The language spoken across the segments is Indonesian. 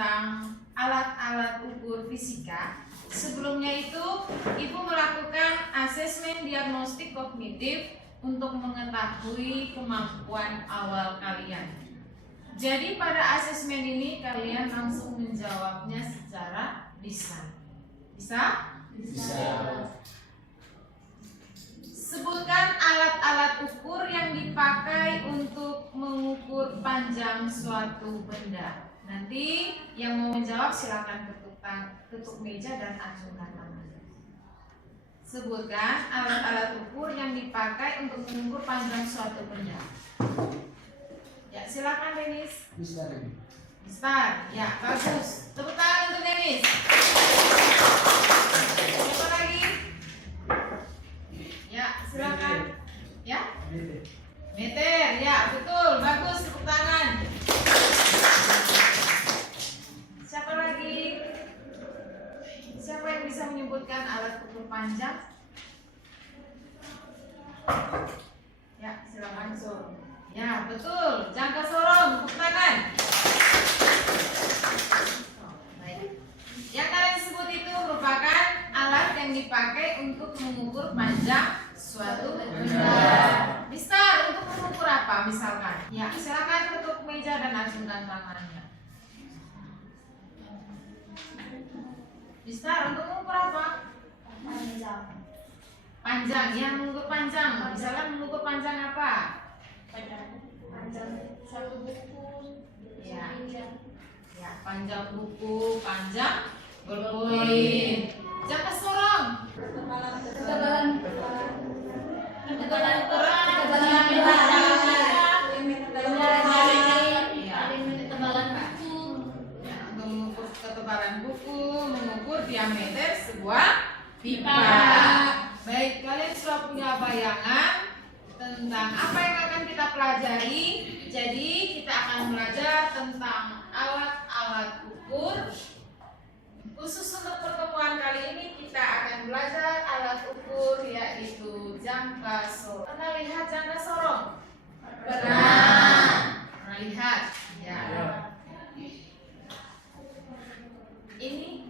tentang alat-alat ukur fisika. Sebelumnya itu, Ibu melakukan asesmen diagnostik kognitif untuk mengetahui kemampuan awal kalian. Jadi pada asesmen ini kalian langsung menjawabnya secara lisan. Bisa? Bisa. Sebutkan alat-alat ukur yang dipakai untuk mengukur panjang suatu benda. Nanti yang mau menjawab silakan ketuk meja dan acungkan tangan. Sebutkan alat-alat ukur yang dipakai untuk mengukur panjang suatu benda. Ya, silakan Denis. Mister. Ya, bagus. Tepuk tangan untuk Denis. Siapa lagi? Ya, silakan. Ya? Meter. Ya, betul. Bagus, tepuk tangan. Siapa lagi? Siapa yang bisa menyebutkan alat ukur panjang? Ya, silakan Sur. Ya, betul. Jangka sorong, tepuk tangan. Baik. Yang kalian sebut itu merupakan alat yang dipakai untuk mengukur panjang suatu benda. Mister, untuk mengukur apa misalkan? Ya, silakan ketuk meja dan acungkan tangannya. Mister, untuk mengukur apa? Panjang, yang mengukur panjang. Misalkan mengukur panjang apa? Panjang suatu buku. Ya. Ya, panjang buku, panjang ballpoint. Jangka sorong. Ketebalan Untuk mengukur ketebalan buku, mengukur diameter sebuah pipa. Baik, kalian sudah punya bayangan tentang apa yang akan kita pelajari. Jadi kita akan belajar tentang alat-alat ukur. Khusus untuk pertemuan kali ini kita akan belajar alat ukur yaitu jangka sorong. Pernah lihat jangka sorong? Pernah lihat? Ya. Ini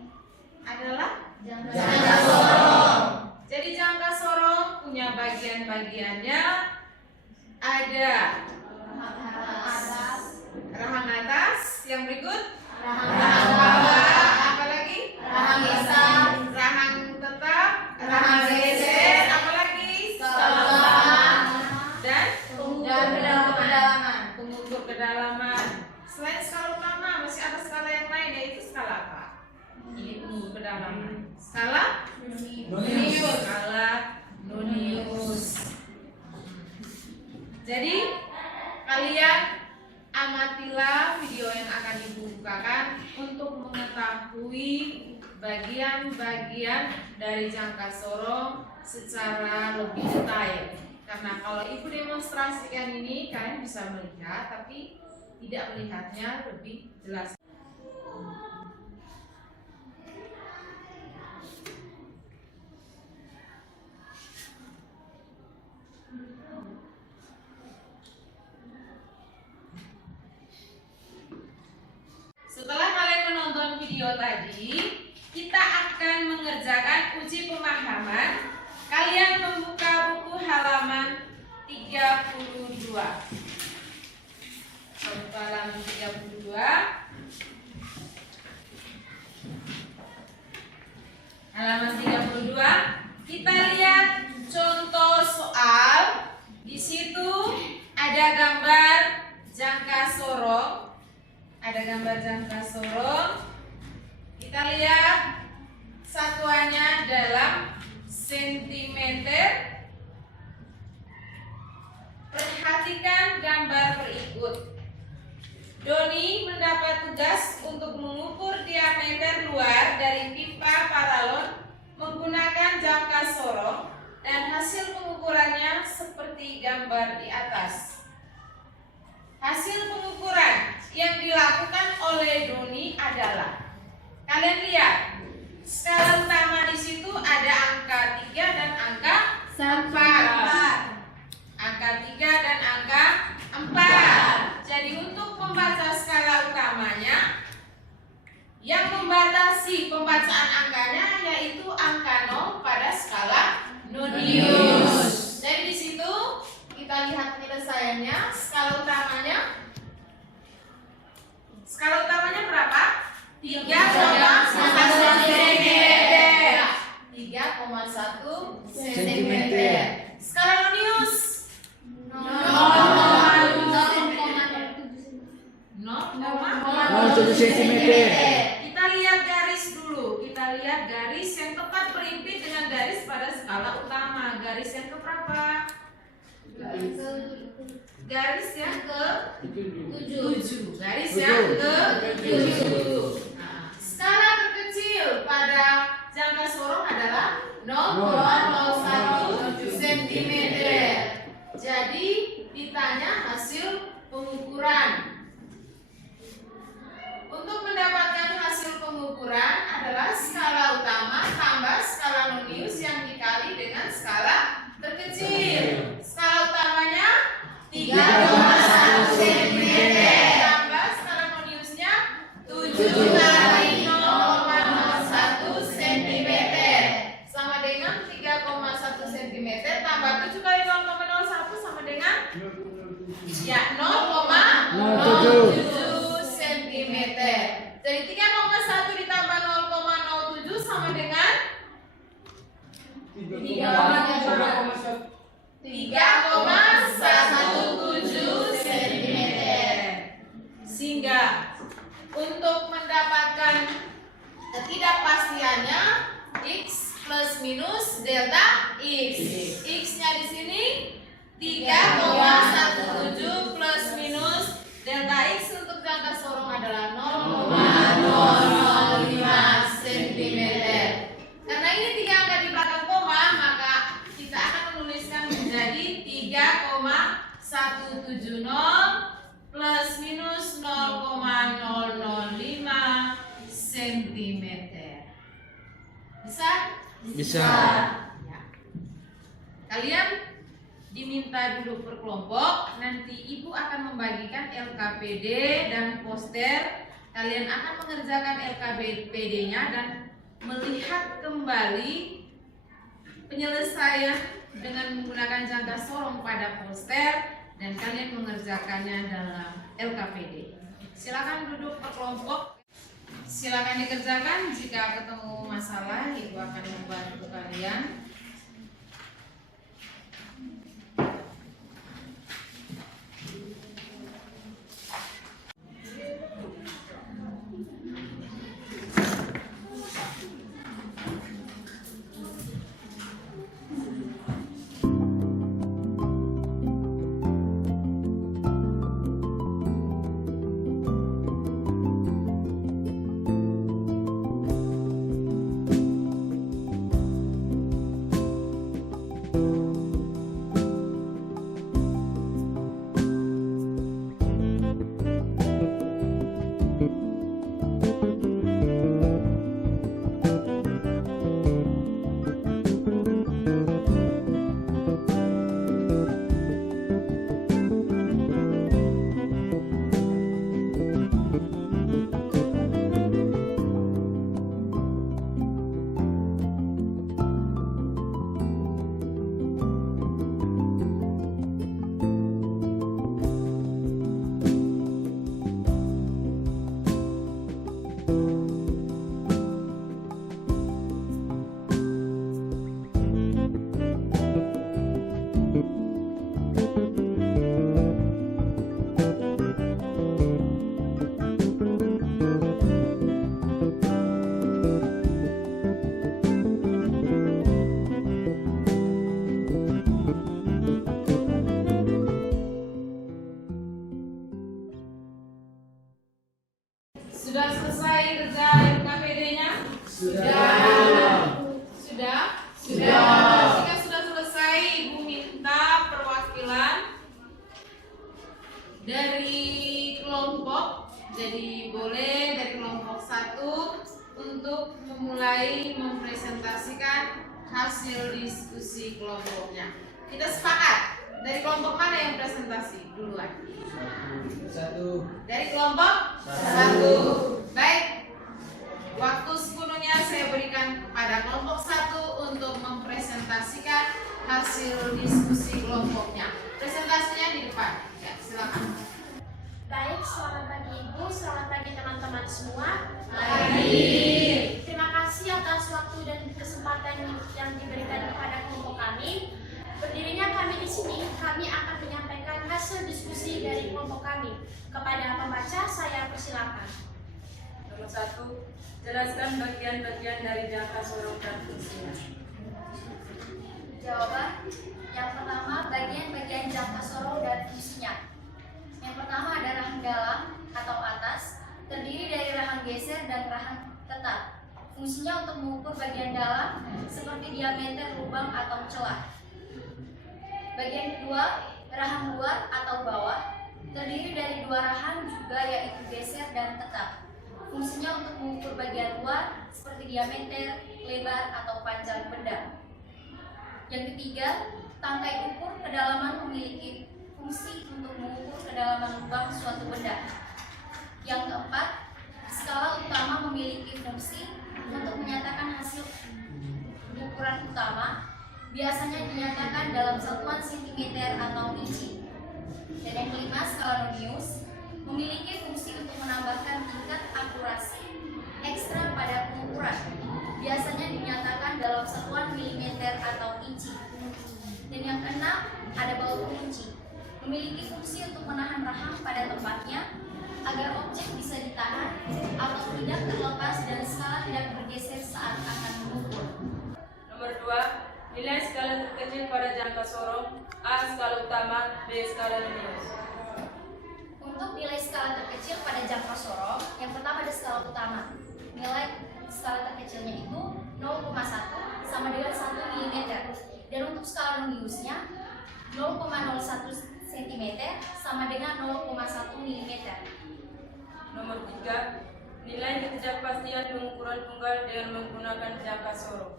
adalah jangka sorong. Jadi jangka sorong punya bagian-bagiannya. Ada rahang atas, yang berikut rahang bawah, apa lagi? Rahang geser, rahang tetap, rahang geser, apa lagi? Dan kedalaman. pengukur kedalaman. Selain skala utama masih ada skala yang lain, yaitu skala apa? Ini pengukur kedalaman. Skala Nonius. Skala Nonius. Jadi kalian amatilah video yang akan Ibu bukakan untuk mengetahui bagian-bagian dari jangka sorong secara lebih detail. Karena kalau Ibu demonstrasikan ini kalian bisa melihat, tapi tidak melihatnya lebih jelas. Setelah kalian menonton video tadi, kita akan mengerjakan uji pemahaman. Kalian membuka buku halaman 32. Buku halaman 32. Halaman 32. Kita lihat contoh soal. Di situ ada gambar jangka sorong. Ada gambar jangka sorong. Kita lihat satuannya dalam sentimeter. Perhatikan gambar berikut. Doni mendapat tugas untuk mengukur diameter luar dari pipa paralon menggunakan jangka sorong dan hasil pengukurannya seperti gambar di atas. Hasil pengukuran yang dilakukan oleh Doni adalah, kalian lihat skala utama di situ ada angka 3 dan angka 4. Angka 3 dan angka 4. Jadi untuk membaca skala utamanya perasaan angkanya yaitu angka 0 pada skala Nonius. Jadi di situ kita lihat penyelesaiannya. Skala utamanya berapa? 3,1 cm. 3,1 cm. Skala Nonius 0,7 cm. Kita lihat garis dulu. Kita lihat garis yang tepat berimpit dengan garis pada skala utama. Garis yang keberapa? Garis yang ke-7. Garis yang ke-7. Nah, skala terkecil pada jangka sorong adalah 0,01 cm. Jadi ditanya hasil pengukuran. Untuk mendapatkan hasil pengukuran adalah skala utama tambah skala Nonius yang dikali dengan skala terkecil. Skala utamanya 3,1 cm tambah skala Noniusnya 7 kali 0,01 cm sama dengan 3,1 cm tambah 7 kali 0,01 sama dengan ya 0,07 cm. Jadi 3,1 ditambah 0,07 sama dengan 3,17 cm. Sehingga untuk mendapatkan ketidakpastiannya x plus minus delta x. X-nya di sini 3,17 plus minus delta x untuk jangka sorong adalah 0,005 cm. Karena ini 3 angka di belakang koma, maka kita akan menuliskan menjadi 3,170 plus minus 0,005 cm. Bisa? Bisa. Ya. Kalian diminta duduk berkelompok. Nanti ibu akan membagikan LKPD dan poster. Kalian akan mengerjakan LKPD-nya dan melihat kembali penyelesaian dengan menggunakan jangka sorong pada poster dan kalian mengerjakannya dalam LKPD. Silakan duduk berkelompok. Silakan dikerjakan. Jika ketemu masalah, ibu akan membantu kalian. Sudah selesai kerja LKPD-nya? Sudah? Jika sudah selesai, ibu minta perwakilan dari kelompok. Jadi boleh dari kelompok 1 untuk memulai mempresentasikan hasil diskusi kelompoknya. Kita sepakat. Dari kelompok mana yang presentasi duluan? Dari kelompok 1. Baik. Waktu sepenuhnya saya hasil diskusi kelompoknya. Presentasinya di depan. Ya, silakan. Baik, selamat pagi Ibu, selamat pagi teman-teman semua. Pagi. Terima kasih atas waktu dan kesempatan yang diberikan kepada kelompok kami. Berdirinya kami di sini, kami akan menyampaikan hasil diskusi dari kelompok kami. Kepada pembaca, saya persilakan. Nomor 1, jelaskan bagian-bagian dari jangka sorong dan fungsinya. Jawaban yang pertama, bagian-bagian jangka sorong dan fungsinya. Yang pertama ada rahang dalam atau atas, terdiri dari rahang geser dan rahang tetap. Fungsinya untuk mengukur bagian dalam seperti diameter lubang atau celah. Bagian kedua, rahang luar atau bawah, terdiri dari dua rahang juga yaitu geser dan tetap. Fungsinya untuk mengukur bagian luar seperti diameter, lebar atau panjang benda. Yang ketiga, tangkai ukur kedalaman memiliki fungsi untuk mengukur kedalaman lubang suatu benda. Yang keempat, skala utama memiliki fungsi untuk menyatakan hasil ukuran utama, biasanya dinyatakan dalam satuan sentimeter atau inci. Dan yang kelima, skala Nonius memiliki fungsi untuk menambahkan tingkat akurasi ekstra pada pengukuran, biasanya dinyatakan dalam satuan milimeter atau inci. Dan yang keenam, ada baut pengunci, memiliki fungsi untuk menahan rahang pada tempatnya agar objek bisa ditahan atau tidak terlepas dan skala tidak bergeser saat akan mengukur. Nomor 2, nilai skala terkecil pada jangka sorong. A. Skala utama, B. Skala Nonius. Untuk nilai skala terkecil pada jangka sorong, yang pertama ada skala utama. Nilai skala terkecilnya itu 0,1 sama dengan 1 mm. Dan untuk skala Noniusnya 0,01 cm sama dengan 0,1 mm. Nomor 3, nilai ketidakpastian pengukuran tunggal dengan menggunakan jangka sorong.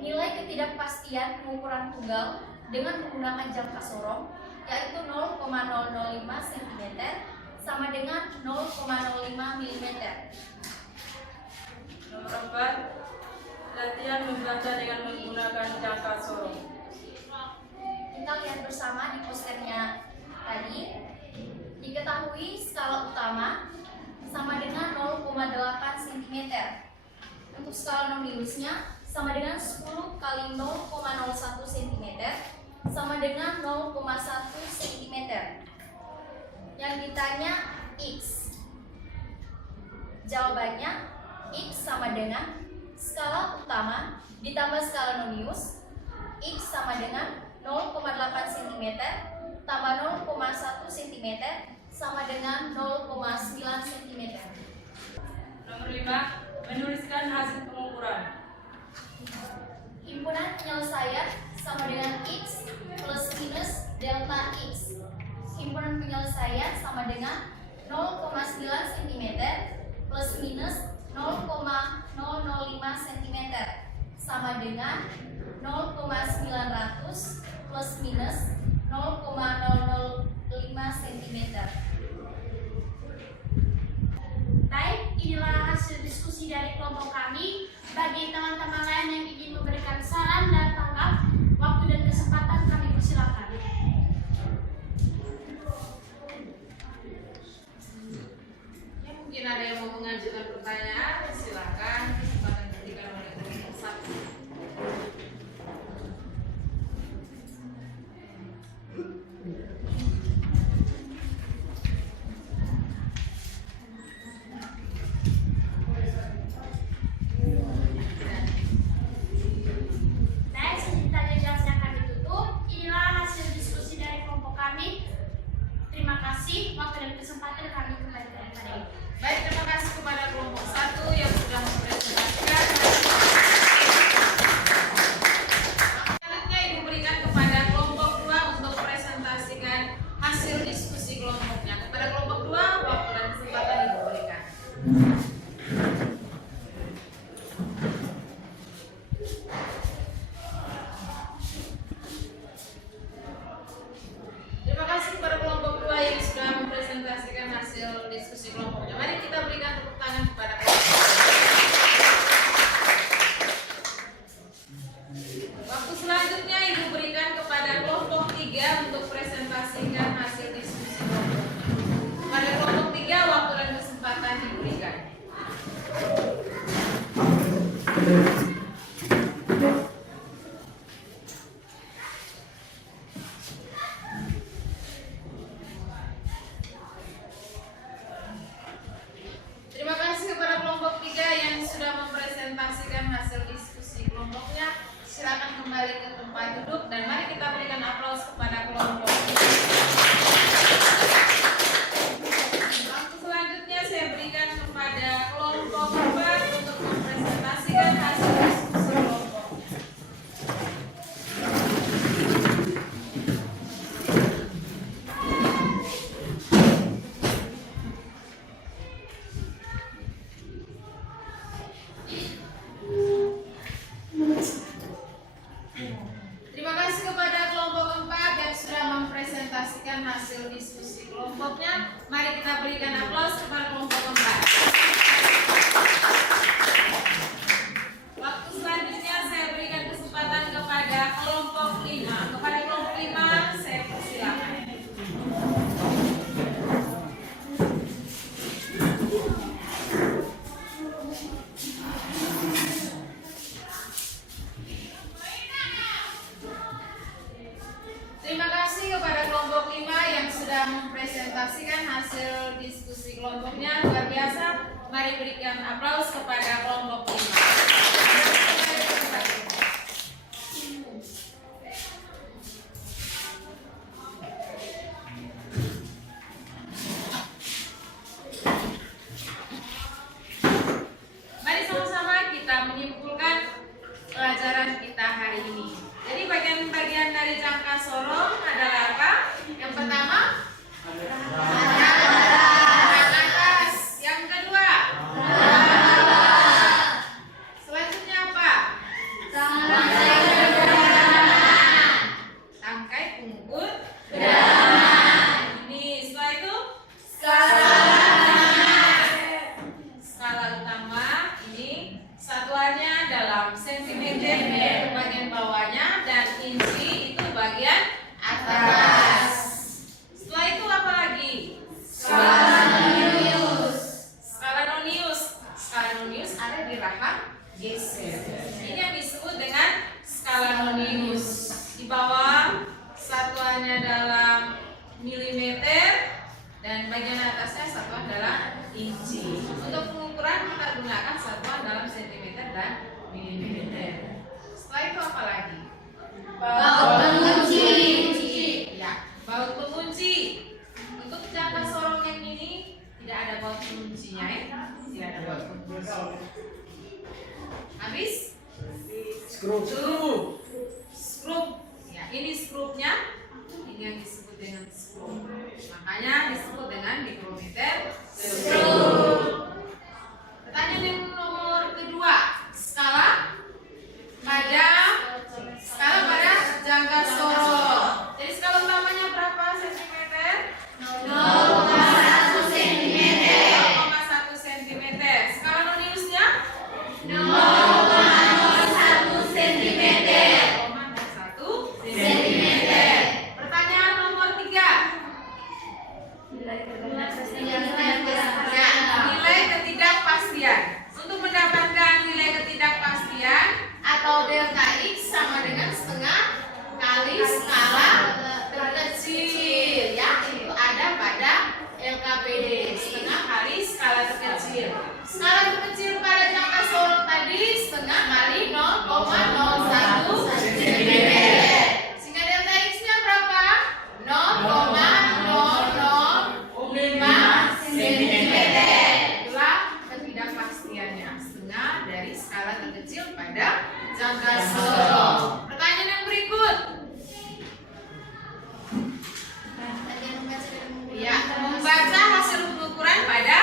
Nilai ketidakpastian pengukuran tunggal dengan menggunakan jangka sorong yaitu 0,005 cm sama dengan 0,05 mm. Nomor 4, latihan membaca dengan menggunakan jangka sorong. Kita lihat bersama di posternya tadi. Diketahui skala utama sama dengan 0,8 cm. Untuk skala Noniusnya sama dengan 10 kali 0,01 cm sama dengan 0,1 cm. Yang ditanya X. Jawabannya X sama dengan skala utama ditambah skala Nonius. X sama dengan 0,8 cm tambah 0,1 cm sama dengan 0,9 cm. Nomor 5, menuliskan hasil pengukuran. Himpunan penyelesaian sama dengan X plus minus delta X. Himpunan penyelesaian sama dengan 0,9 cm plus minus 0,005 cm sama dengan 0,900 plus minus 0,005 cm. Baik, inilah hasil diskusi dari kelompok kami. Bagi teman-teman lain yang ingin memberikan saran dan tanggap, waktu dan kesempatan kami persilakan. Ya, mungkin ada yang mau mengajukan pertanyaan, silakan. Kesempatan diberikan oleh kelompok 1. Baik, selanjutnya jelasnya kami tutup. Inilah hasil diskusi dari kelompok kami. Terima kasih, waktu dan kesempatan kami kembalikan pada Ibu. Baik, terima kasih kepada kelompok 1 yang sudah mempresentasikan. Selanjutnya Ibu berikan kepada kelompok 2 untuk presentasikan hasil diskusi kelompoknya. Kepada kelompok 2, waktu dan kesempatan Ibu berikan. Terima kasih kepada kelompok 2 yang sudah mempresentasikan hasil diskusi kelompoknya. Mari kita berikan tepuk tangan kepada kelompok 2. Waktu selanjutnya Terima kasih kepada kelompok 3 yang sudah mempresentasikan hasil diskusi kelompoknya. Silakan kembali ke tempat duduk dan mari kita berikan aplaus kepada kelompok 3. Waktu selanjutnya saya berikan kepada kelompok 4 untuk mempresentasikan hasil diskusi kelompoknya. Terima kasih kepada kelompok 4 yang sudah mempresentasikan hasil diskusi kelompoknya. Mari kita berikan aplaus kepada kelompok 4. Waktu selanjutnya saya berikan kesempatan kepada kelompok 5. Kepada kelompok 5 saya persilakan. Terima kasih kepada kelompok 5 yang sudah mempresentasikan hasil diskusi kelompoknya. Luar biasa. Mari berikan aplaus kepada kelompok 5. Mari sama-sama kita menyimpulkan pelajaran kita hari ini. Jadi bagian-bagian dari jangka sorong adalah apa? Yang pertama, rangka atas. Yang kedua, selanjutnya apa? Tangkai pungkur. Ini setelah itu skala utama. Ini satuannya dalam sentimeter bagian bawahnya dan inci itu bagian atas. Setelah itu apa lagi? Skala nonius ada di rahang geser. Ini yang disebut dengan skala nonius. Di bawah satuannya dalam milimeter dan bagian atasnya satuan dalam inci. Untuk pengukuran kita gunakan satuan dalam sentimeter dan milimeter. Setelah itu apa lagi? Baut pengunci. Ya, baut pengunci. Untuk jangka sorong yang ini tidak ada baut penguncinya ya. Tidak ada baut pengunci. Habis? Skrup. Ya, ini skrupnya. Ini yang disebut dengan skrup. Makanya disebut dengan mikrometer skrup. Pertanyaan yang nomor kedua, skala pada jangka sorong. Jadi skala utamanya berapa sentimeter? 0,1 cm. 0,1 cm. Skala noniusnya? 0,01 cm. 0,1 cm. Pertanyaan nomor 3. Ya, nilai ketidakpastian. Untuk mendapatkan nilai ketidakpastian atau delta X sama dengan setengah kali skala terkecil. Ya, itu ada pada LKPD. Setengah kali skala terkecil. Skala terkecil pada jangka sorong tadi setengah kali 0,01 cm. Sehingga delta X-nya berapa? 0,005 cm. Itulah ketidakpastiannya, setengah dari skala terkecil pada jangka sorong. Pertanyaan yang berikut. Ya, membaca hasil pengukuran pada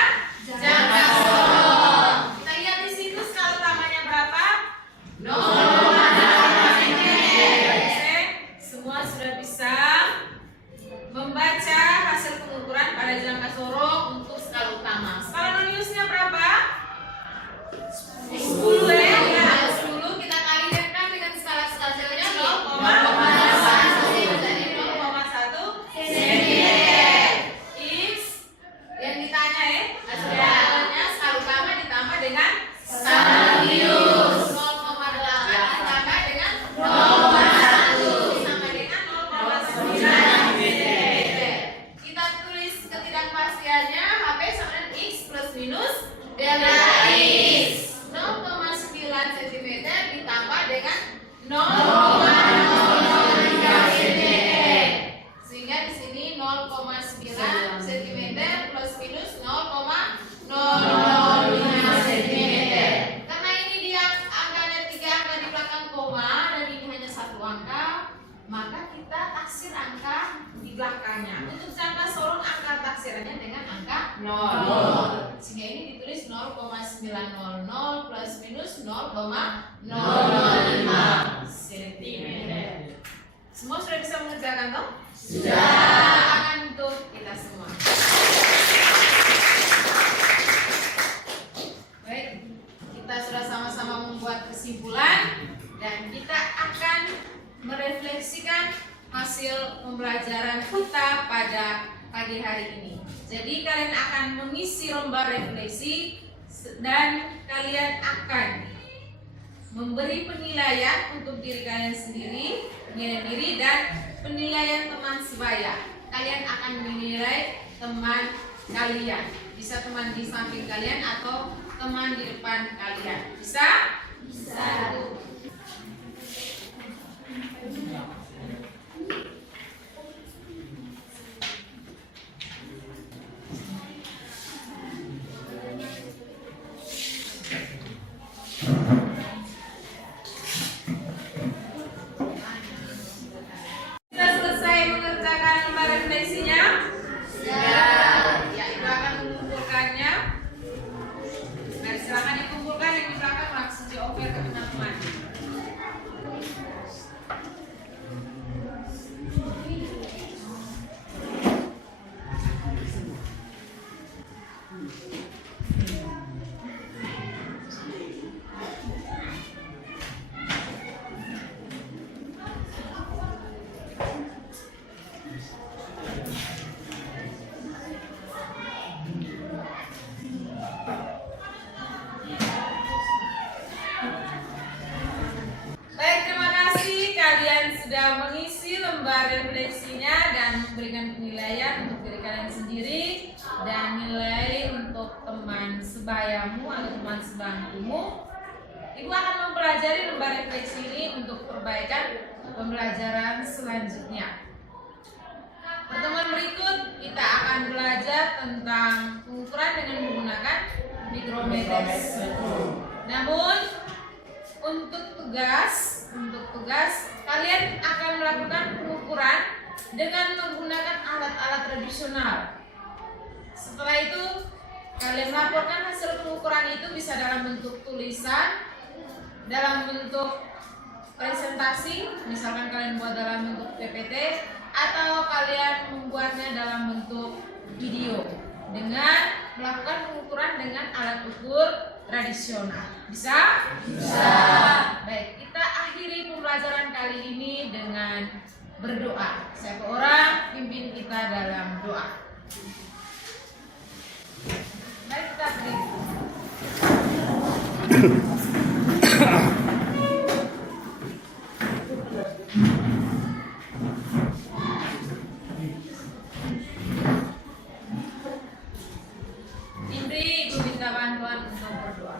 jangka sorong. minus garis 0,9 cm ditambah dengan 0,03 cm. Sehingga di sini 0,9 cm plus minus 0,005 cm. Karena ini dia angkanya 3 angka di belakang koma dan ini hanya satu angka, maka kita taksir angka di belakangnya. Untuk jangka sorong angka taksirannya dengan angka 0. Sehingga ini ditulis 0,900 plus minus 0,005 cm. Semua sudah bisa mengerjakan toh? Sudah. Akan untuk kita semua. Baik, kita sudah sama-sama membuat kesimpulan dan kita akan merefleksikan hasil pembelajaran kita pada pagi hari ini. Jadi kalian akan mengisi lembar refleksi dan kalian akan memberi penilaian untuk diri kalian sendiri, penilaian diri dan penilaian teman sebaya. Kalian akan menilai teman kalian. Bisa teman di samping kalian atau teman di depan kalian. Bisa? Bisa. Refleksinya dan memberikan penilaian untuk diri kalian sendiri dan nilai untuk teman sebayamu atau teman sebangkumu. Ibu akan mempelajari lembar refleksi ini untuk perbaikan pembelajaran selanjutnya. Pertemuan berikut kita akan belajar tentang pengukuran dengan menggunakan mikrometer. Namun untuk tugas kalian akan melakukan pengukuran dengan menggunakan alat-alat tradisional. Setelah itu kalian melaporkan hasil pengukuran itu bisa dalam bentuk tulisan, dalam bentuk presentasi, misalkan kalian buat dalam bentuk PPT atau kalian membuatnya dalam bentuk video dengan melakukan pengukuran dengan alat ukur tradisional. Bisa? Bisa. Baik, kita akhiri pembelajaran kali ini dengan berdoa. Siapa orang pimpin kita dalam doa. Mari kita berdiri. Ibu minta bantuan untuk berdoa.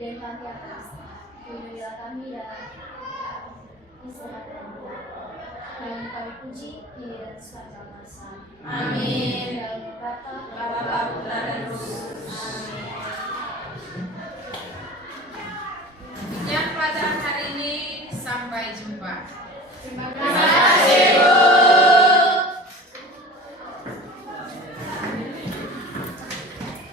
Dan kami akan lindungilah kami dalam istirahat dan doa. Dan kami puji di sepanjang masa. Amin. Dalam Bapa, Putra dan Roh Kudus. Amin. Demikian pelajaran hari ini. Sampai jumpa. Terima kasih.